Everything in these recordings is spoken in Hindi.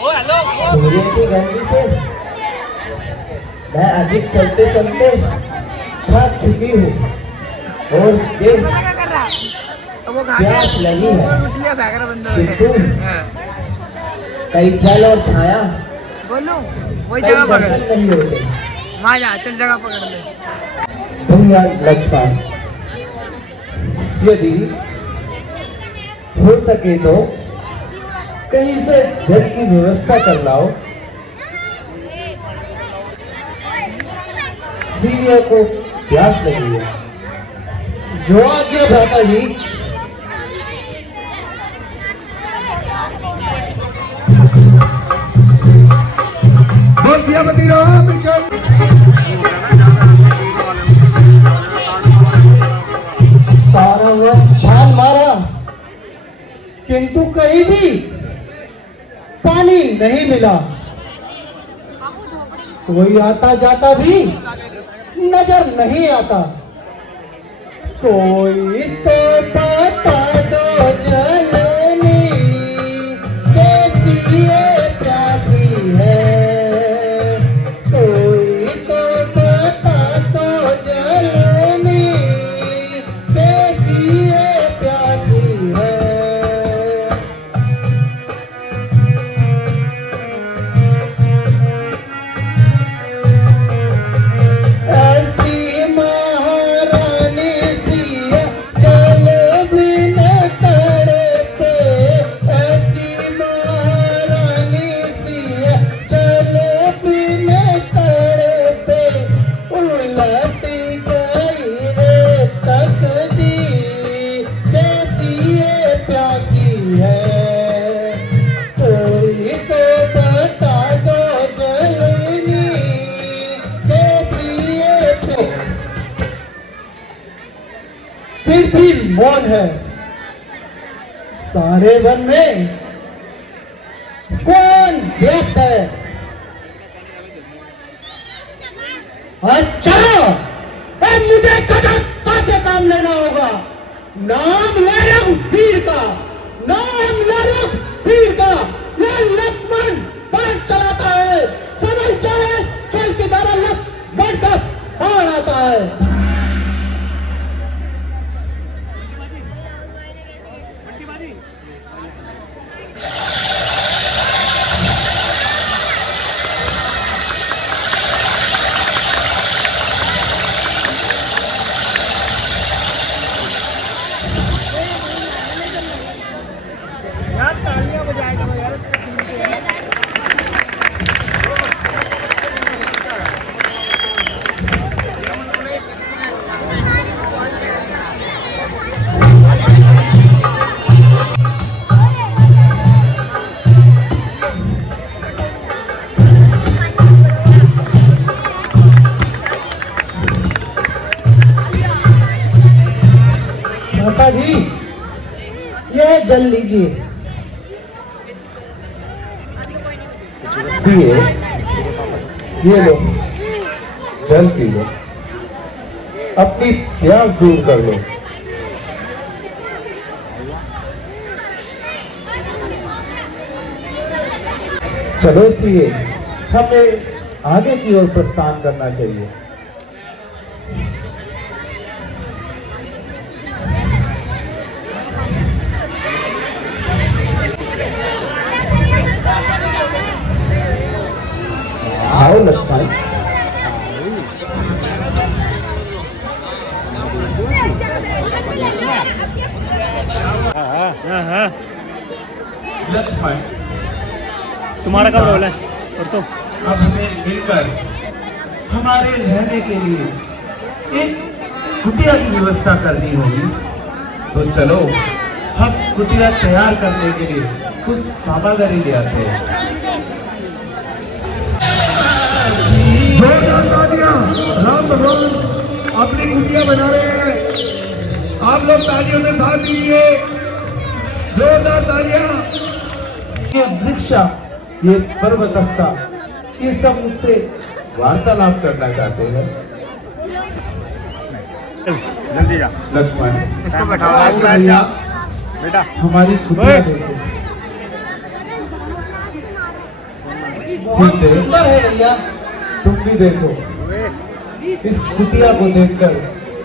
सूर्य की गर्मी से मैं अधिक चलते चलते थक चुकी हूँ और प्यास लगी है, किंतु कई जल और छाया वही जगह पकड़ नहीं होते। वहाँ जा, चल जगह पकड़ ले। भैया लक्ष्मण, यदि हो सके तो कहीं से जल की व्यवस्था कर लाओ। सीरिया को प्यास लगी है। जो आज्ञा भ्राता जी। सियापति राम सारा वक्त छान मारा, किंतु कहीं भी पानी नहीं मिला। कोई आता जाता भी नजर नहीं आता। कोई तो बता दो जलनी कैसी ये प्यासी है। कोई तो बता दो जलनी कैसी ये प्यासी है। फिर भी मौन है। सारे वन में कौन व्यक्त है? अच्छा, अब मुझे कठोरता से काम लेना होगा। नाम ले रहा हूं वीर का, नाम ले रहा हूं वीर का। ये लक्ष्मण बाण चलाता है, समझ जाए खेल की तरह लक्ष्य बढ़कर बाण आता है। तालियां बजाएगा यार। माता जी, यह जल लीजिए। ये लो, जल पी लो, अपनी प्यास दूर कर लो। चलो सीए, हमें आगे की ओर प्रस्थान करना चाहिए। आओ लक्ष्मण। लक्ष्मण, तुम्हारा कब रोल है? परसों। अब हमें मिलकर हमारे रहने के लिए एक कुटिया की व्यवस्था करनी होगी। तो चलो हम कुटिया तैयार करने के लिए कुछ सामग्री ले आते हैं। राम राम, अपनी कुटिया बना रहे हैं। आप लोग तालियों से साथ दीजिए, जोरदार तालियां। ये वृक्ष, ये पर्वतस्था, ये सब मुझसे वार्तालाप करना चाहते हैं। जल्दी जा लक्ष्मण, इसको बैठा बेटा, हमारी कुटिया देखो। बहुत सीते, सुंदर है भैया। तुम भी देखो, इस कुटिया को देखकर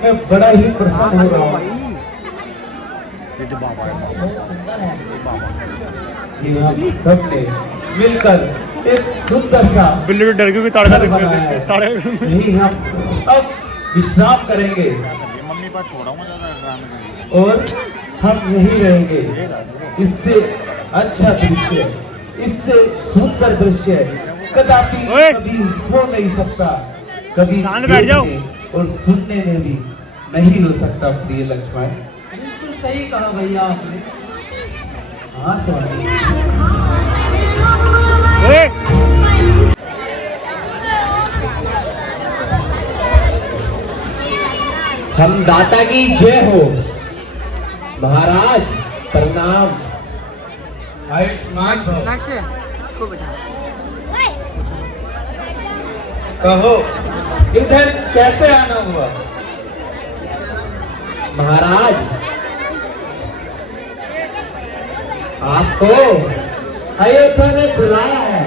मैं बड़ा ही प्रसन्न हो रहा हूँ। ये जो बाबा है, बहुत सुंदर है। कि हम सब ने मिलकर एक सुंदर सा बिल्ली भी डर गई ताड़का घर देख बनाया के है। ताड़े यही हम अब विश्राम करेंगे मम्मी पास छोड़ा और हम यही रहेंगे। इससे अच्छा दृश्य, इससे सुंदर दृश्य कदापि ओए! कभी हो नहीं सकता, कभी शांत बैठ जाओ। देखने और सुनने में भी नहीं हो सकता। प्रिय लक्ष्मण, बिल्कुल सही कहा भैया आपने। हाँ स्वामी, हम दाता की जय हो। महाराज प्रणाम। आयुष्मान भव। से इसको बैठा कहो, इधर कैसे आना हुआ? महाराज, आपको अयोध्या ने बुलाया है।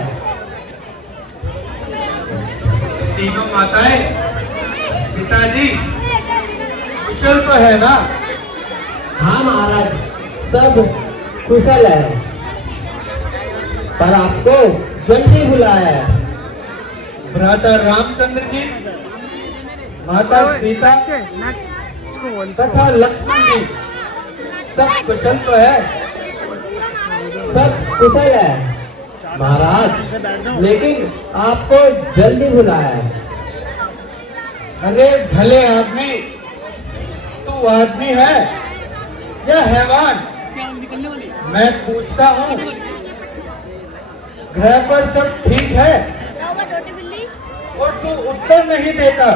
तीनों माताएं, पिताजी कुशल तो है ना? हाँ महाराज, सब कुशल है, पर आपको जल्दी बुलाया है। भ्राता रामचंद्र जी, माता सीता तथा लक्ष्मण जी सब कुशल तो है? सब कुशल है महाराज, लेकिन आपको जल्दी बुलाया है। अरे भले आदमी, तू आदमी है या हैवान? मैं पूछता हूँ, ग्रह पर सब ठीक है और तू उत्तर नहीं देता,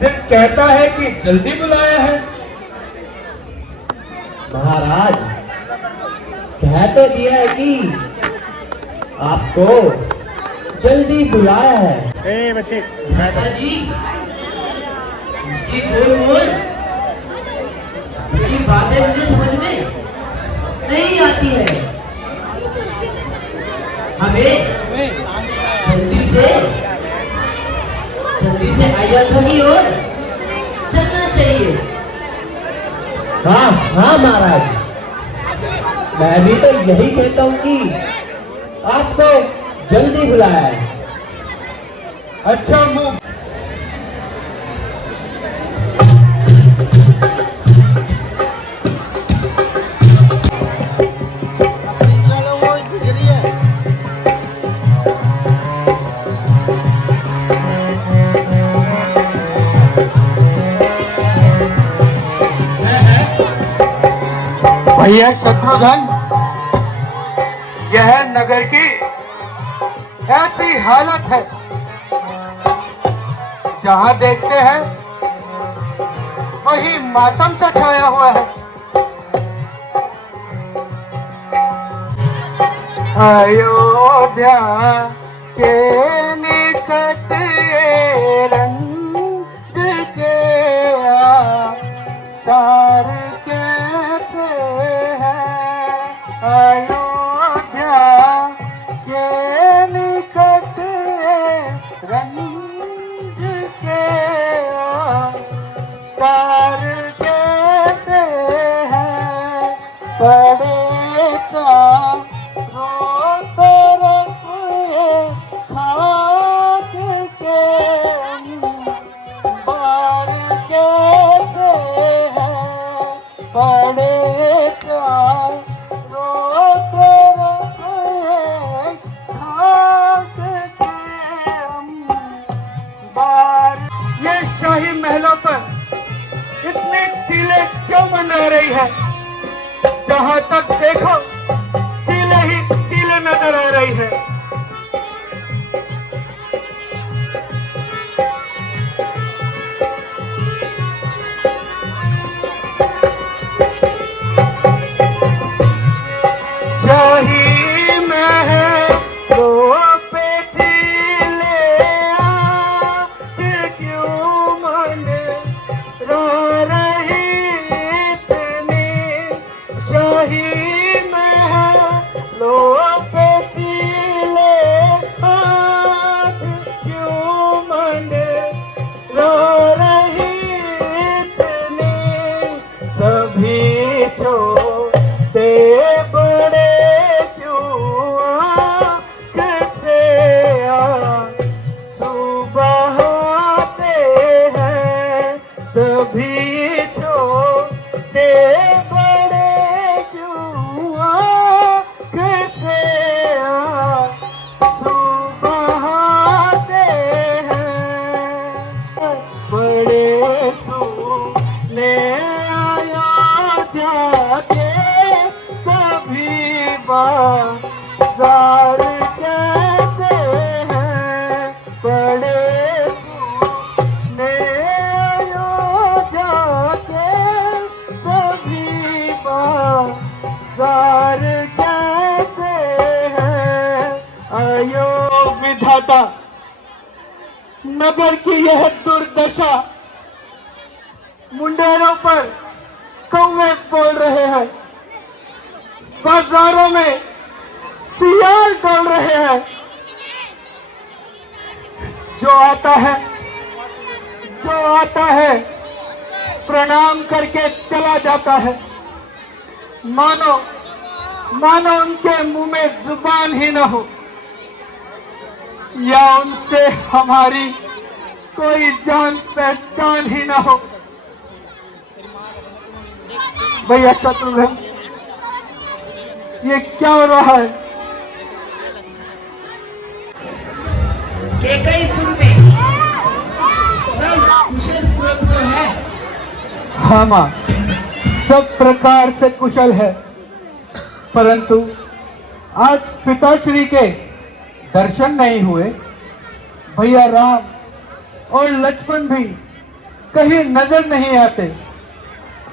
सिर्फ कहता है कि जल्दी बुलाया है। महाराज, कह तो दिया है कि आपको जल्दी बुलाया है। ए बच्चे जी, इसकी बोल इसकी बातें मुझे समझ में नहीं आती है। हमें जल्दी से अयोध्या की ओर चलना चाहिए। हाँ हाँ महाराज, मैं भी तो यही कहता हूँ कि आपको जल्दी बुलाया है। अच्छा मुंह भैया शत्रुघ्न, यह नगर की ऐसी हालत है, जहां देखते हैं वही मातम सा छाया हुआ है। अयोध्या के निकट ये रंज के सार कैसे है। अयोध्या के निकट ये रंज के सार कैसे है। बड़े चारों तरफ ये खाक के बार कैसे है। बड़े चारों तरफ ये खाक के बार। ये शाही महलों पर इतनी चीलें क्यों मना रही है? जहां तक देखो चीले ही चीले नजर आ रही है। शाही महलों पे चीले आज क्यों मना रही इतनी। शाही महलों पे चीले जाके सभी बाजार कैसे हैं पड़े सुने जाके सभी बाजार कैसे हैं आयो विधाता नगर की यह दुर्दशा मुंडेरों पर कौवे बोल रहे हैं बाजारों में सियाल डोल रहे हैं जो आता है प्रणाम करके चला जाता है मानो उनके मुंह में जुबान ही न हो या उनसे हमारी कोई जान पहचान ही न हो। भैया शत्रुघ्न ये क्या हो रहा है? केकईपुर में सब कुशल पूर्वक तो है। हाँ माँ सब प्रकार से कुशल है परंतु आज पिताश्री के दर्शन नहीं हुए। भैया राम और लक्ष्मण भी कहीं नजर नहीं आते।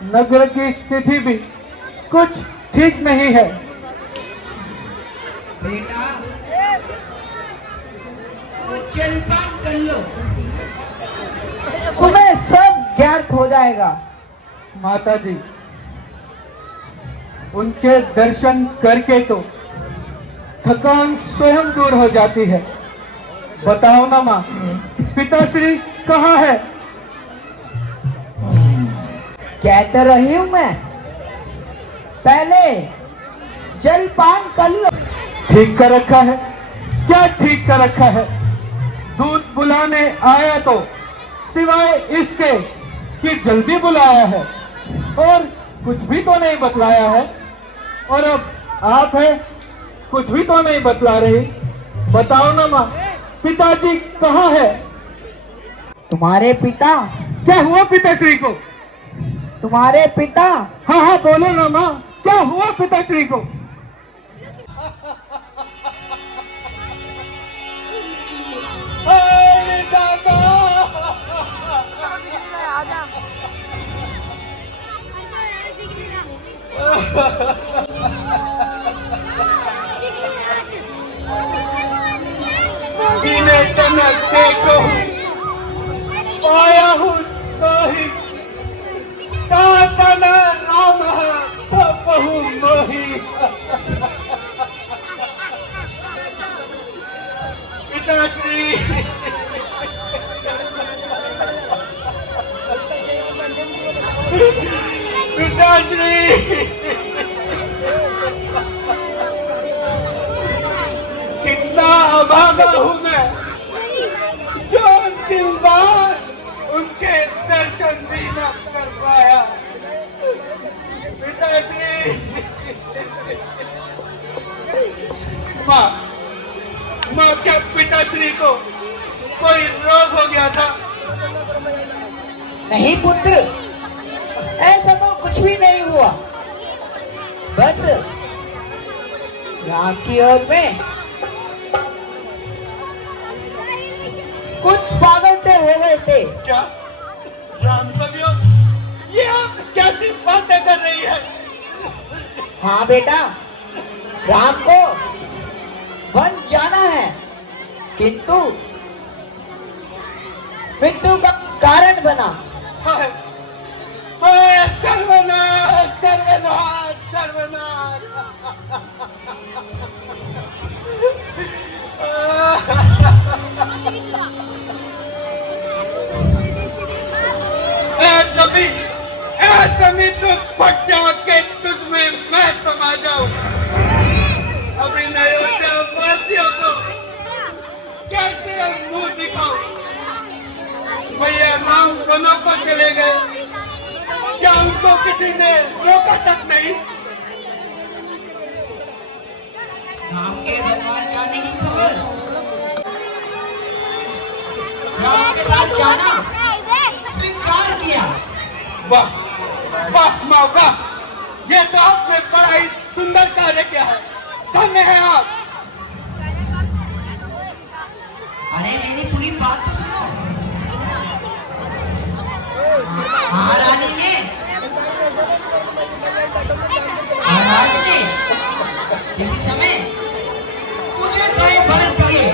नगर की स्थिति भी कुछ ठीक नहीं है। बेटा तो जलपान कर लो तुम्हें सब ज्ञात हो जाएगा। माता जी उनके दर्शन करके तो थकान स्वयं दूर हो जाती है। बताओ ना माँ पिताश्री कहाँ है? कह तो रही हूँ मैं पहले जलपान कर लो। ठीक कर रखा है? क्या ठीक कर रखा है? दूध बुलाने आया तो सिवाय इसके कि जल्दी बुलाया है और कुछ भी तो नहीं बतलाया है। और अब आप है कुछ भी तो नहीं बतला रही। बताओ ना माँ पिताजी कहाँ है? तुम्हारे पिता? क्या हुआ पिताश्री को? तुम्हारे पिता? हाँ हाँ बोलो ना माँ क्या हुआ पिताश्री को? जीने तनके को पाया हूँ तो ही तातन राम सब हूँ मोही। पिताश्री कितना अभागा हूँ मैं जो अंतिम बार उनके दर्शन भी न कर पाया। पिताश्री माँ क्या पिताश्री को कोई रोग हो गया था? नहीं पुत्र ऐसा तो कुछ भी नहीं हुआ बस राम की ओर में कुछ पागल से हो गए थे। क्या राम कवियों ये आप कैसी बातें कर रही है? हाँ बेटा राम को वन जाना है किंतु मृत्यु का कारण बना। हाय हाय सर्वनाश सर्वनाश सर्वनाश। ऐसा भी तू फट जा के तुझ में मैं समा जाऊं। अभी अयोध्या वासियों को कैसे मुंह दिखाऊं? भैया राम वनों को चले गए क्या उनको किसी ने रोका तक नहीं? राम के वनवास जाने की खबर राम के साथ जाना स्वीकार किया। वाह वाह माँ वाह ये तो आपने बड़ा ही सुंदर कार्य किया है, धन्य है आप। अरे मेरी पूरी बात तो सुनो। महारानी ने महाराज ने किसी समय मुझे कई वर दिए।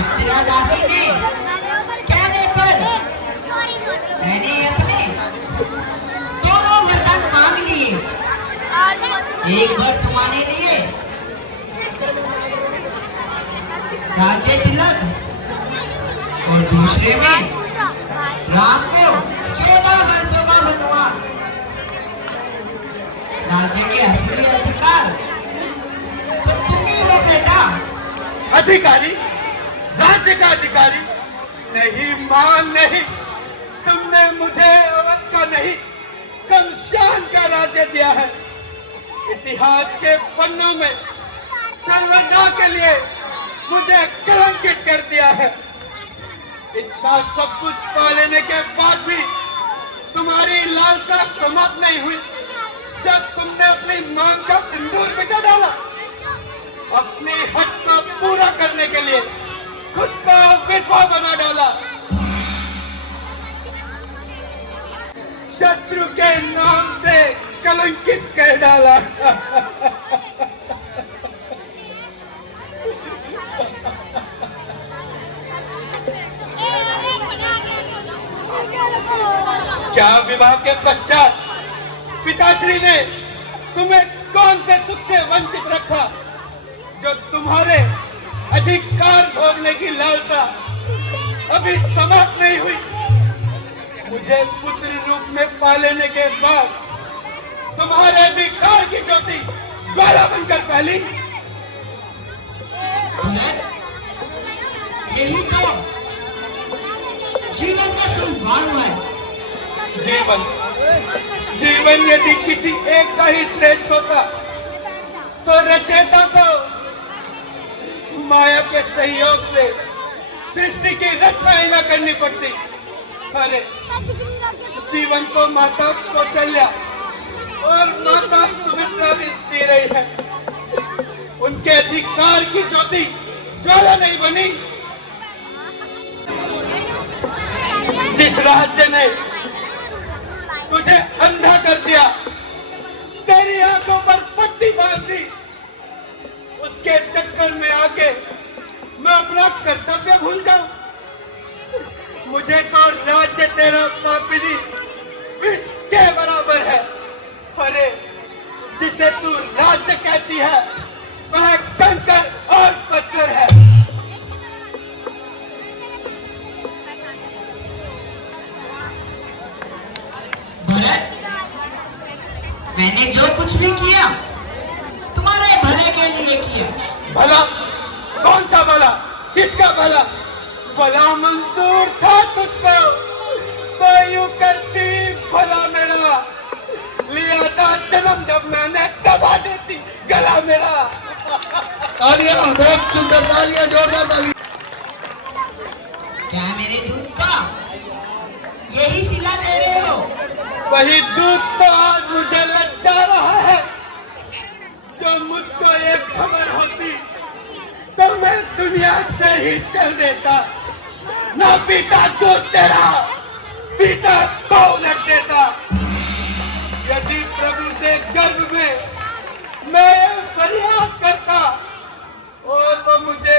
इंदिरा दासी ने कहने पर मैंने अपने दोनों वरदान मांग लिए। एक वर तुम्हारे लिए राज्य तिलक और दूसरे में राम को 14 वर्षों का वनवास। राज्य के असली अधिकार तो तुम ही हो बेटा। अधिकारी? राज्य का अधिकारी? नहीं मां नहीं, तुमने मुझे अवध का नहीं शमशान का राज्य दिया है। इतिहास के पन्नों में सर्वदा के लिए मुझे कलंकित कर दिया है। इतना सब कुछ पा लेने के बाद भी तुम्हारी लालसा समाप्त नहीं हुई जब तुमने अपनी मांग का सिंदूर बिता डाला। अपनी हक को पूरा करने के लिए खुद को विधवा बना डाला। शत्रु के नाम से कलंकित कर डाला। क्या विवाह के पश्चात पिताश्री ने तुम्हें कौन से सुख से वंचित रखा जो तुम्हारे अधिकार भोगने की लालसा अभी समाप्त नहीं हुई? मुझे पुत्र रूप में पा लेने के बाद तुम्हारे अधिकार की ज्योति ज्वाला बनकर फैली। यही तो जीवन का सौभाग्य है। जीवन यदि किसी एक का ही श्रेष्ठ होता तो रचयिता को माया के सहयोग से सृष्टि की रचना ही न करनी पड़ती। अरे जीवन को माता कौशल्या और माता सुमित्रा भी जी रही है। उनके अधिकार की ज्योति ज्वाला नहीं बनी। जिस राज्य ने तुझे अंधा कर दिया, तेरी आंखों पर पट्टी बांध दी, उसके चक्कर में आके मैं अपना कर्तव्य भूल जाऊं? मुझे तो राज्य तेरा पापिनी विष के बराबर है। अरे जिसे तू राज्य कहती है वह कंकर और पत्थर है। भरत, मैंने जो कुछ भी किया तुम्हारे भले के लिए किया। भला? कौन सा भला? किसका भला? भला मंजूर था तुझको तो यूं करती भला मेरा। लिया था जन्म जब मैंने दबा देती गला मेरा। तालियां, बहुत सुंदर तालियां, जोरदार तालियां। क्या मेरे दूध का यही सिला दे रहे हो? वही दूध तो आज मुझे लज्जा रहा है। जो मुझको एक खबर होती तो मैं दुनिया से ही चल देता। ना पीता दूध तेरा, पीता तो उलट देता। यदि प्रभु से गर्भ में मैं फरियाद करता और वो मुझे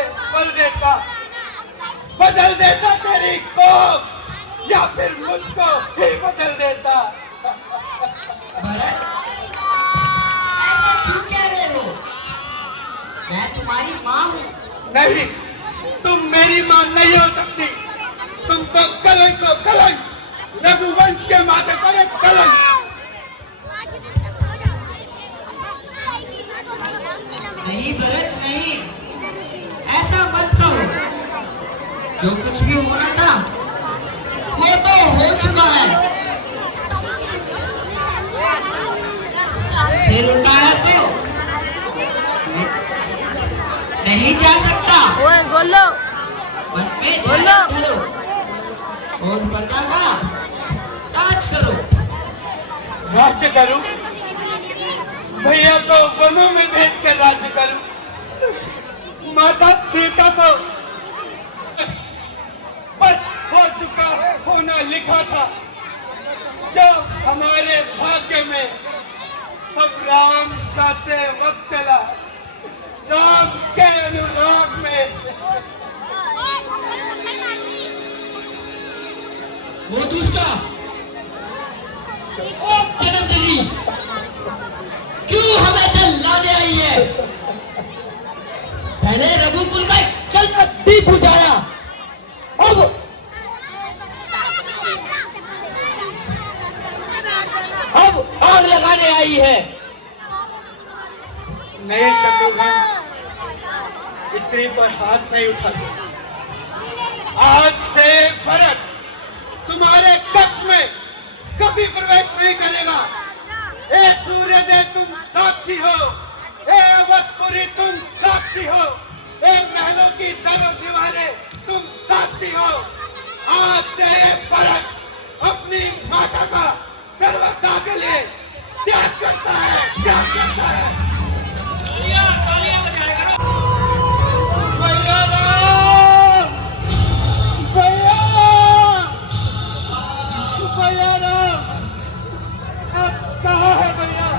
बदल देता तेरी कौम, या फिर मुझको ही बदल देता। भरत, ऐसा क्यों कह रहे हो? मैं तुम्हारी माँ हूँ। नहीं, तुम मेरी मां नहीं हो सकती। तुम तो कलंक हो, कलंक, रघुवंश के माथे पर एक कलंक। नहीं भरत, नहीं, ऐसा मत कहो। जो कुछ भी होना था वो तो हो चुका है। सिर उठाया तो नहीं जा सकता। बोलो मन पे ध्यान धरो और पर्दा का ताज करो। राज्य करूं, भैया को वनों में भेजकर राज्य करूं, माता सीता को बस हो चुका होना लिखा था, जो हमारे भाग्य में अब राम का से वक्त चला, राम के अनुराग में। वो दुष्टा जन्म दिली क्यों हमें जल लाने आई है? पहले रघुकुल का एक जलता दीप बुझाया, अब आग लगाने आई है। नहीं शत्रुघ्न, स्त्री पर हाथ नहीं उठाते। आज से भरत तुम्हारे कक्ष में कभी प्रवेश नहीं करेगा। ए सूर्यदेव तुम साक्षी हो, ए अवधपुरी तुम साक्षी हो, ए महलों की दरों दीवारें तुम साक्षी हो। आज से भरत अपनी माता का सर्वदा के लिए त्याग करता है, त्याग करता है। भैया राम, भैया, भैया राम, आप कहाँ है भैया?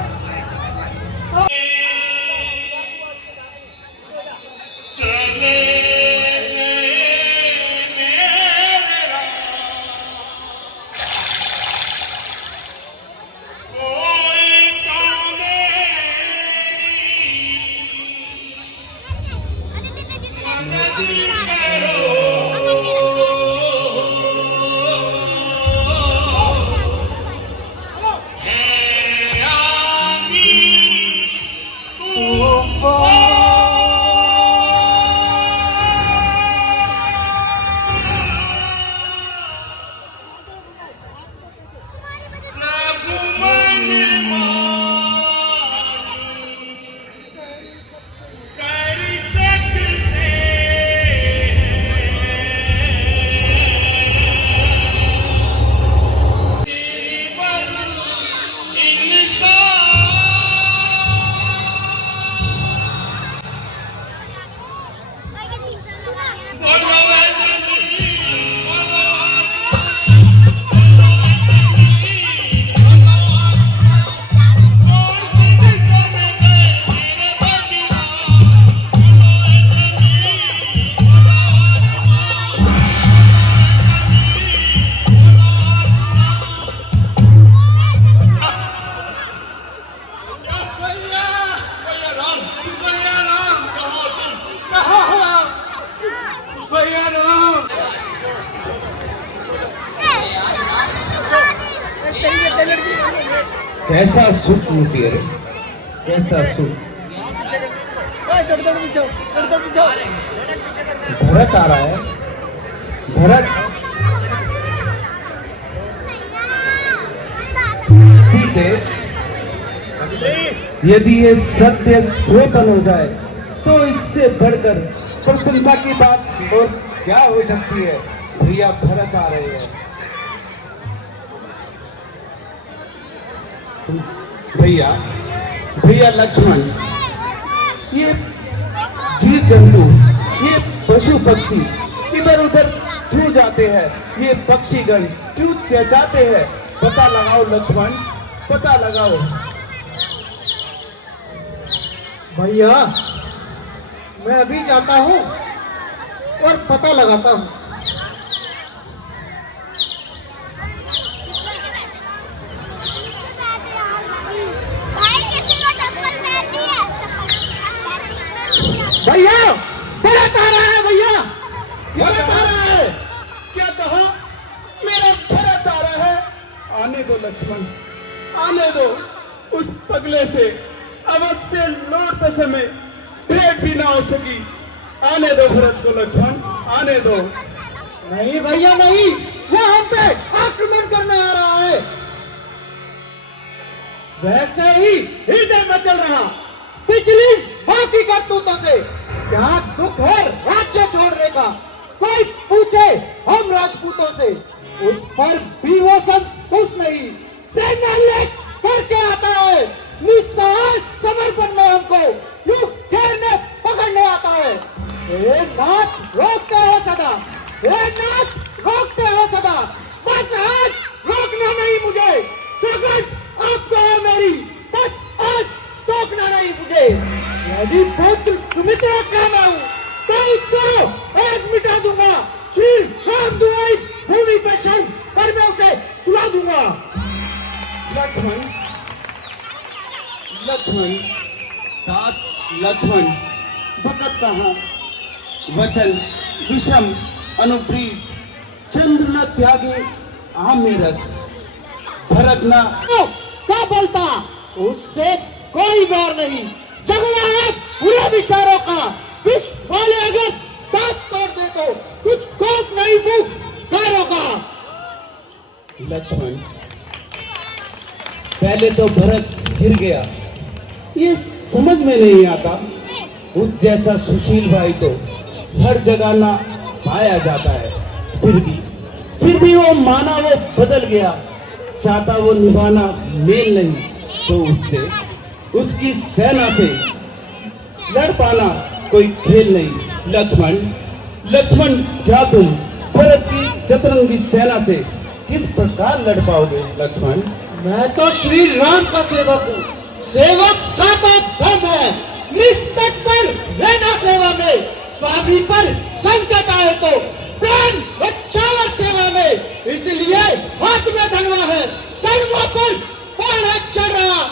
कैसा सुख लूटी रे, कैसा सुख। भरत आ रहा है, भरत सीते, यदि ये सत्य स्वपन हो जाए तो इससे बढ़कर प्रशंसा की बात और क्या हो सकती है। भैया भरत आ रहे हैं। भैया, भैया लक्ष्मण, ये जीव जंतु, ये पशु पक्षी इधर उधर क्यों जाते हैं? ये पक्षीगण क्यों चहचहाते हैं? पता लगाओ लक्ष्मण, पता लगाओ। भैया, मैं अभी जाता हूँ और पता लगाता हूँ। भैया, भरत आ रहा है भैया, भरत आ रहा है। क्या कहा? मेरा भरत आ रहा है। आने दो लक्ष्मण, आने दो। उस पगले से अवश्य लौटते समय भेंट भी ना हो सकी। आने दो भरत को लक्ष्मण, आने दो। नहीं भैया नहीं, वो हम पे आक्रमण करने आ रहा है। वैसे ही हृदय में चल रहा पिछली बाकी करतूतों से क्या दुख है राज्य छोड़ने का? कोई पूछे हम राजपूतों से, उस पर भी वो संतुष्ट नहीं। सेना लेकर यदि पुत्र सुमित्रा का मैं हूं तो उसको आज मिटा दूंगा। श्री राम दुआई भूमि पर शरण पर मैं उसे सुला दूंगा। लक्ष्मण लक्ष्मण तात लक्ष्मण भगत कहाँ वचन विषम अनुप्रीत चंद्र न त्यागे आमे रस भरत न क्या बोलता उससे कोई बैर नहीं। झगड़ा है बुरे विचारों का विष वाले अगर दांत तोड़ दे तो कुछ कोप नहीं कारों का। लक्ष्मण पहले तो भरत गिर गया ये समझ में नहीं आता। उस जैसा सुशील भाई तो हर जगह ना पाया जाता है। फिर भी वो माना वो बदल गया। चाहता वो निभाना मेल नहीं तो उससे उसकी सेना से लड़ पाना कोई खेल नहीं। लक्ष्मण लक्ष्मण क्या तुम भरत की चतुरंगी सेना से किस प्रकार लड़ पाओगे? लक्ष्मण मैं तो श्री राम का सेवक हूँ। सेवक का तो धर्म है निस्तत्पर रहना सेवा में। स्वामी पर संकट आए तो प्राण बचाओ सेवा में। इसलिए हाथ में धनवा है धनवा पर बाण चढ़ रहा।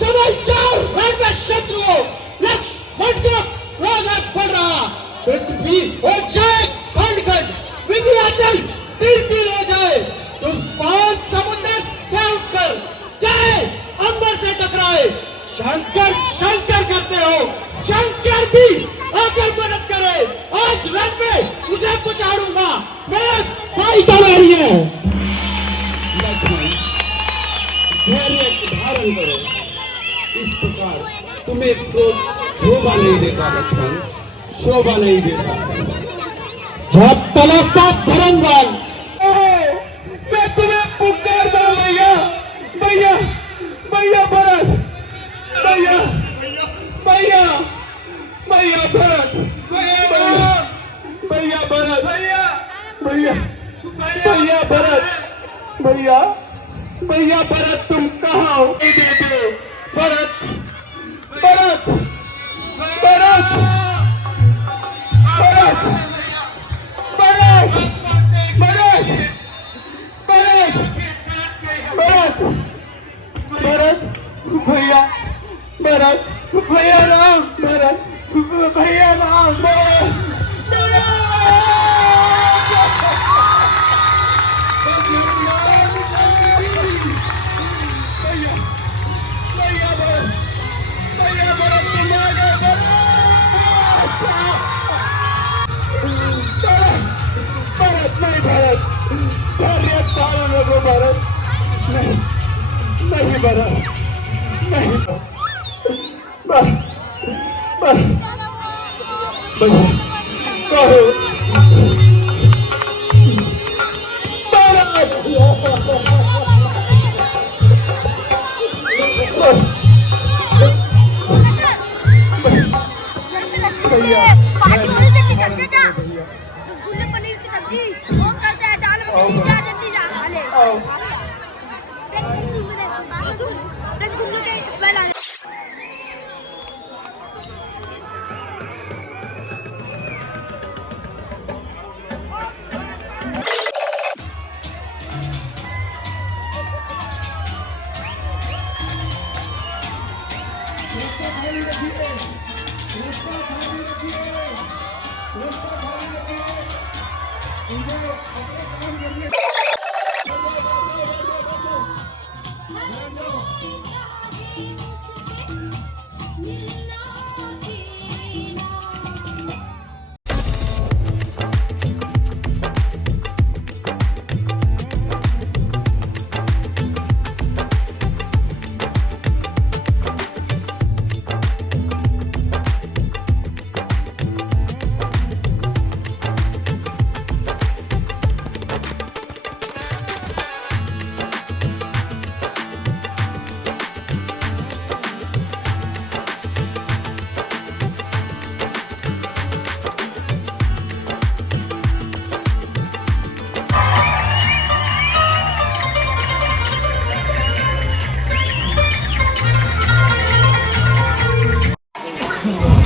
समझ जाओ रण में शत्रुओं लक्ष्मण का क्रोध बढ़ रहा। पृथ्वी हो जाए खंड खंड विंध्याचल तिल तिल हो जाए। तूफान समुद्र से उठकर जाए अंबर से टकराए। शंकर शंकर करते हो शंकर भी आकर मदद करे। आज रण में उसे पहुंचाऊंगा मेरा भाई का लड़ी है। लक्ष्मण धैर्य धारण करो इस प्रकार तुम्हें क्रोध शोभा नहीं देता। लक्ष्मण शोभा नहीं देता। जब तलकता धर्मवान मैं तुम्हें पुकारता हूं भैया भैया भैया भरत भैया भैया भैया भरत भैया भैया भरत भैया भैया भैया भरत भैया भैया भरत तुम कहाँ हो? भरत भरत भरत भरत भरत भरत भरत भरत भैया भरत भैया राम भरत भैया राम भरत नहीं भारत भारत पालन को भारत नहीं नहीं भारत नहीं बस बस बस कहो भारत भैया रसगुल्ले पनीर की सब्जी वो करते हैं दाल में क्या जल्दी जा ले रसगुल्ले के स्मेल आ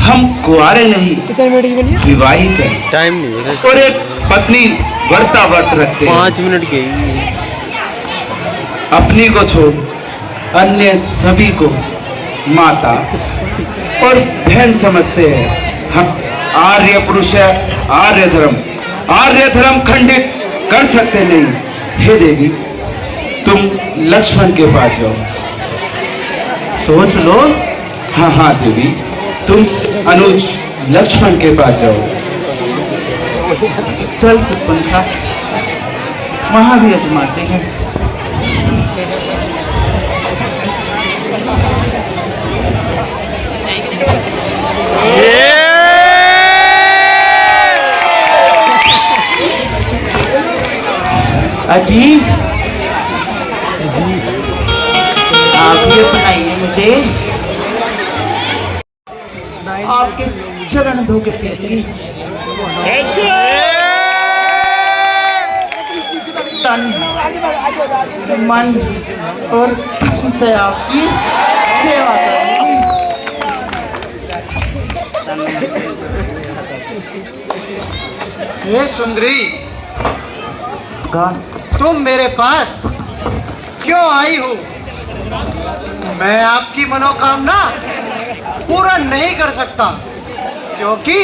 हम कुआरे नहीं विवाहित हैं टाइम नहीं है और एक पत्नी व्रता व्रत रखते हैं। 5 मिनट के अपनी को छोड़ अन्य सभी को माता और बहन समझते हैं। हम आर्य पुरुष है, आर्य धर्म खंडित कर सकते नहीं। हे देवी, तुम लक्ष्मण के पास जाओ, सोच लो। हाँ हाँ देवी, तुम अनुज लक्ष्मण के पास जाओ। चल सुपंखा, वहां भी अजमाते हैं। अजीब, आप ये बताइए मुझे, आपके चरण धो के कहती तन मन और से आपकी सेवा करेंगी। ये सुंदरी, तुम मेरे पास क्यों आई हो? मैं आपकी मनोकामना पूरा नहीं कर सकता, क्योंकि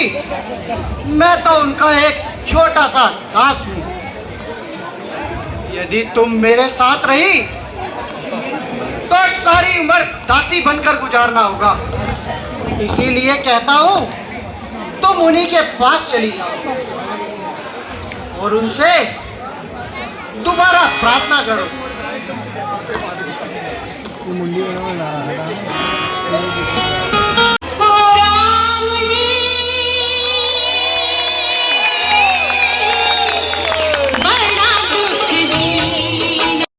मैं तो उनका एक छोटा सा दास हूँ। यदि तुम मेरे साथ रही तो सारी उम्र दासी बनकर गुजारना होगा। इसीलिए कहता हूँ तुम उन्हीं के पास चली जाओ और उनसे दोबारा प्रार्थना करो।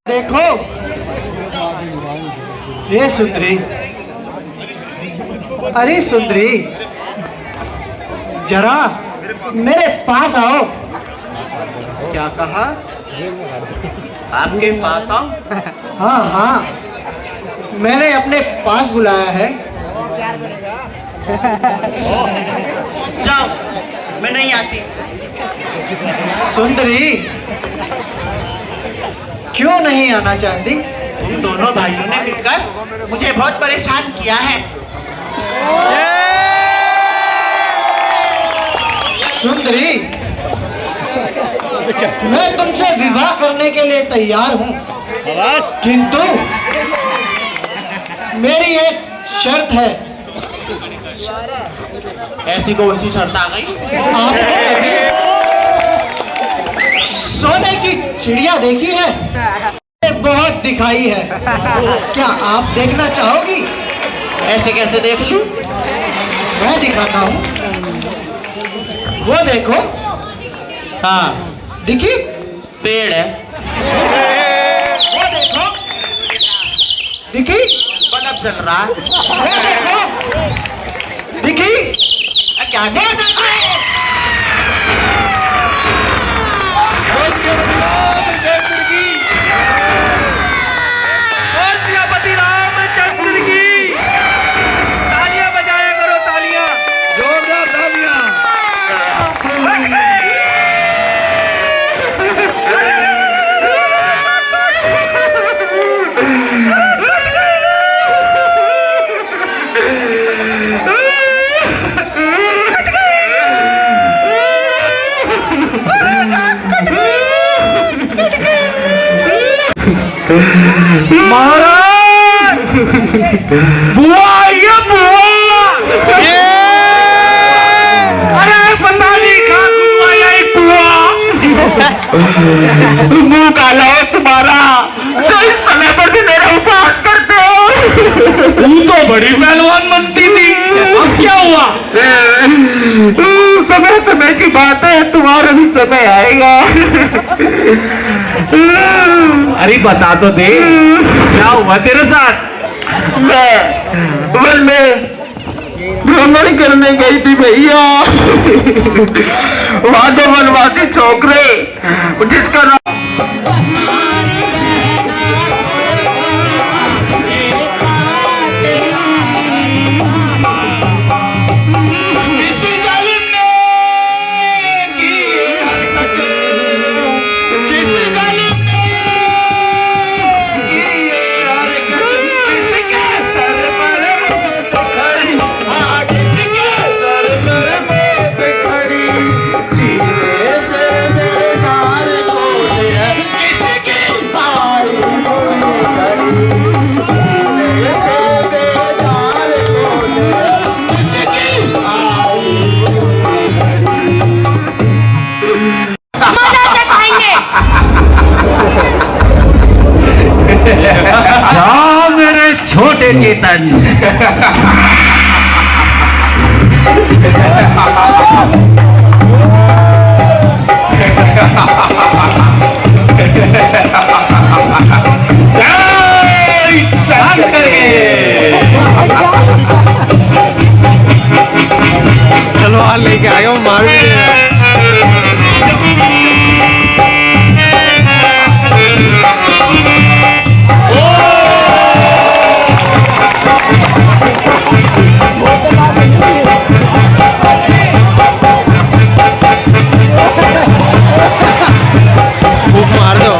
देखो ये सुंदरी, अरे सुंदरी, जरा मेरे पास आओ। क्या कहा? आपके पास आओ? हाँ हाँ, मैंने अपने पास बुलाया है। जाओ, मैं नहीं आती। सुंदरी, क्यों नहीं आना चाहती? तुम दोनों भाइयों ने मिलकर मुझे बहुत परेशान किया है। सुंदरी, मैं तुमसे विवाह करने के लिए तैयार हूँ, किंतु मेरी एक शर्त है। ऐसी कौन सी शर्त आ गई? आपने सोने की चिड़िया देखी है? बहुत दिखाई है, क्या आप देखना चाहोगी? ऐसे कैसे देख लूं? मैं दिखाता हूँ। वो देखो, हाँ दिखी? पेड़ है। वो देखो, दिखी? बल्ब जल रहा है। वो देखो, दिखी? क्या महाराज, बुआ ये बुआ, अरे पता नहीं कहाँ घुमा यही बुआ। मुंह काला है तुम्हारा, तो इस समय पर भी मेरा उपहास करते हो। तू तो बड़ी पहलवान बनती थी, अब क्या हुआ? समय समय की बात है, तुम्हारा भी समय आएगा। अरे बता तो दे, क्या हुआ तेरे साथ? मैं भ्रमण करने गई थी भैया, वहां दो वनवासी छोकरे, जिसका नाम छोटे चेतन। जय शंकर के। चलो हाल लेके आया हूँ मार मार दो।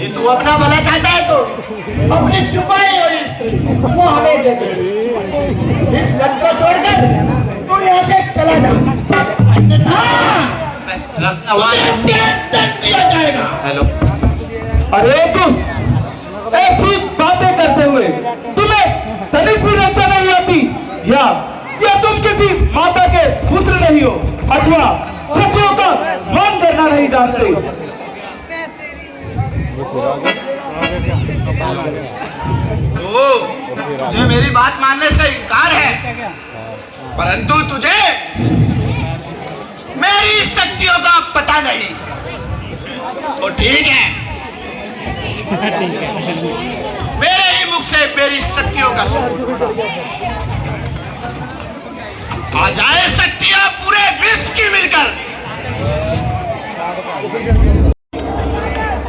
ये तू अपना भला चाहता है तो अपनी छुपाई हुई स्त्री वो हमें दे दे। इस घर को छोड़कर तू यहाँ से चला जा, अन्यथा तुझे दंड दिया जाएगा। हेलो, अरे दोस्त, ऐसी बातें करते हुए तुम्हें तनिक भी लज्जा नहीं आती? या तुम किसी माता के पुत्र नहीं हो अथवा सतियों का मान करना नहीं जानते? तुझे मेरी बात मानने से इनकार है, परंतु तुझे मेरी शक्तियों का पता नहीं। तो ठीक है, मेरे ही मुख से मेरी शक्तियों का सुन। आ जाए शक्तियां पूरे विश्व की मिलकर,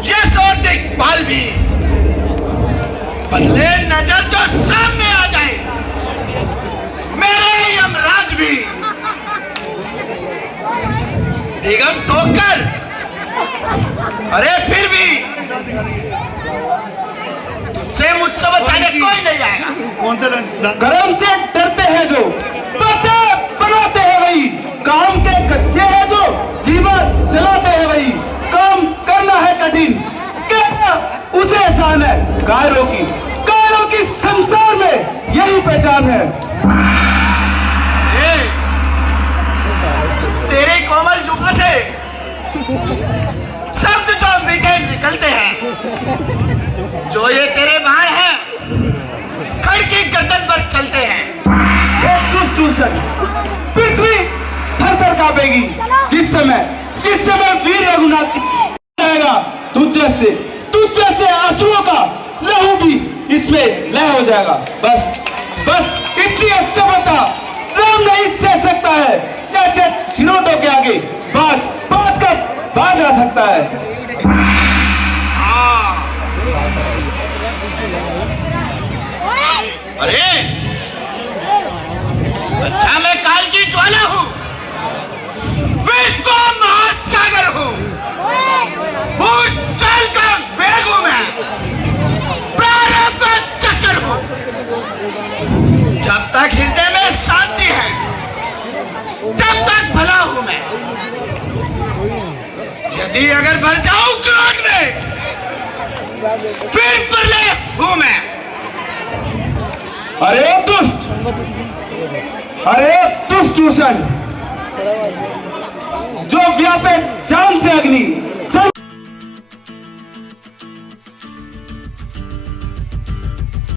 ये और दिक्पाल भी बदले नजर जो सामने आ जाए, मेरे यमराज भी दिगम ठोकर, अरे फिर भी तुझसे मुझसे बचाने कोई नहीं आएगा। कौन से कर्म से डरते हैं जो, बातें बनाते हैं वही, काम के कच्चे हैं जो, जीवन चलाते हैं वही। काम करना है कठिन, करना उसे आसान है। कायरों की संसार में यही पहचान है। तेरे कोमल जुबान से शब्द जो मीठे निकलते हैं, जो ये तेरे बाण हैं, खड़ की गर्दन पर चलते हैं। हे दुष्ट दूषण, पृथ्वी थर-थर कांपेगी जिस समय वीर रघुनाथ आएगा। तुझ जैसे आंसुओं का लहू भी इसमें लय हो जाएगा। बस इतनी असभ्यता राम नहीं सह सकता है। जैसे छिरोटों के आगे बाज आ सकता है। अरे अच्छा, मैं काल की ज्वाला हूँ, विश्व का महासागर हूँ, चल का वेग हूँ मैं, प्रारंभ का चक्कर हूँ। जब तक हृदय में शांति है, जब तक भला हूँ मैं। यदि अगर भर जाऊं क्रोध में, फिर प्रलय हूँ मैं। अरे दुष्ट दूषण, जो व्यापे चांद से अग्नि,